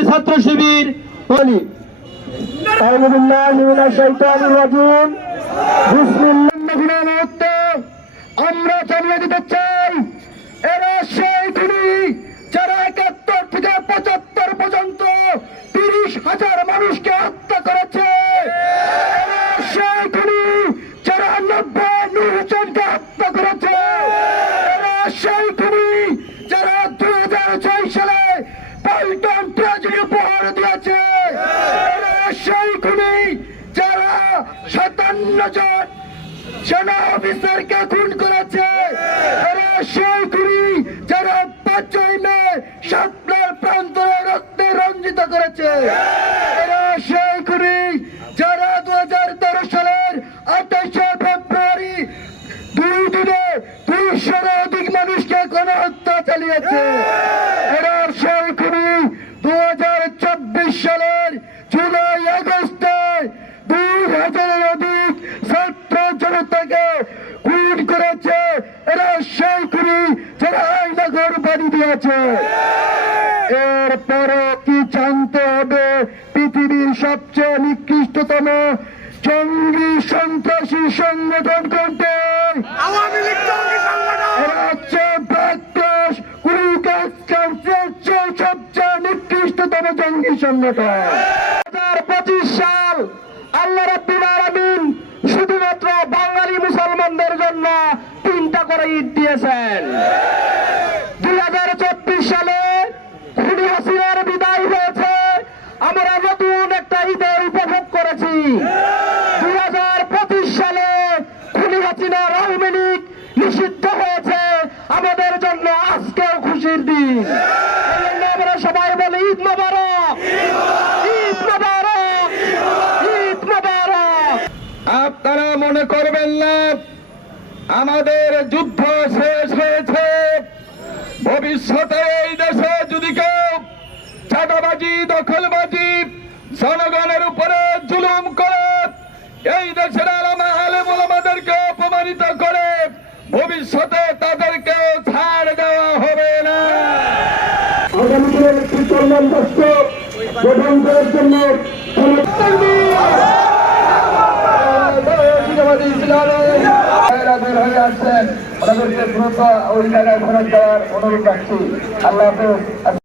ইসলামী ছাত্র শিবির আমরা জানিয়ে দিতে চাই, এরা সেই খুনি যারা ৭১ থেকে ৭৫ পর্যন্ত ৩০,০০০ মানুষকে হত্যা করেছে। এরা সেই খুনি যারা ৯০ জনকে হত্যা করেছে। এরা সেই খুনি যারা ২০০৬ সালে পল্টন ট্র্যাজেডি উপহার দিয়েছে। এরা সেই খুনি যারা ৫৭ জন সেনা অফিসারকে খুন করেছে। এরা সেই খুনি যারা ৫ই মে শাপলার প্রান্তরে রক্তে রঞ্জিত করেছে। এরা সেই খুনি যারা ২০১৩ সালের ২৮শে ফেব্রুয়ারি ২ দিনে ২০০-এর অধিক মানুষকে গণহত্যা চালিয়েছে। এরা সেই খুনি ২০২৪ সালের জুলাই আগস্টে ২,০০০-এর অধিক ছাত্র জনতাকে খুন করেছে। এরা সেই খুনি যারা আয়নাঘর বাড়ি দিয়েছে। এরপরও কি জানতে হবে, পৃথিবীর সবচেয়ে নিকৃষ্টতম জঙ্গি সন্ত্রাসী সংগঠন কোনটি? এরা হচ্ছে ব্ল্যাক কুড়িকাস কাউন্সিল, সবচেয়ে নিকৃষ্টতম জঙ্গি সংগঠন। ২০২৫ সাল আল্লাহ রাব্বুল আলামিন শুধুমাত্র বাঙালি মুসলমানদের জন্য ৩টা করে ঈদ দিয়েছেন। ২০২৪ সালে খুনি হাসিনার বিদায় হয়েছে, আমরা নতুন একটা ঈদের উপভোগ করেছি। ২০২৫ সালে খুনি হাসিনার আওয়ামী লীগ নিষিদ্ধ হয়েছে, আমাদের জন্য আজকেও খুশির দিন। এই জন্য আমরা সবাই বলি ঈদ মোবারক, ঈদ মোবারক, ঈদ মোবারক। আপনারা মনে করবেন না আমাদের যুদ্ধ শেষ হয়েছে। ভবিষ্যতে এই দেশে যদি কেউ চাঁদাবাজি, দখলবাজি, জনগণের উপরে জুলুম করে, এই দেশের আলেম ওলামাদেরকে অপমানিত করে, ভবিষ্যতে তাদেরকে ছাড় দেওয়া হবে না। আগামী দিনের একটি চলমান রাষ্ট্র গঠন করার জন্য হয়ে আসছেন, ওনাদেরকে দ্রুত ওই জায়গায় ফেরত দেওয়ার অনুরোধ রাখছি। আল্লাহ হাফেজ।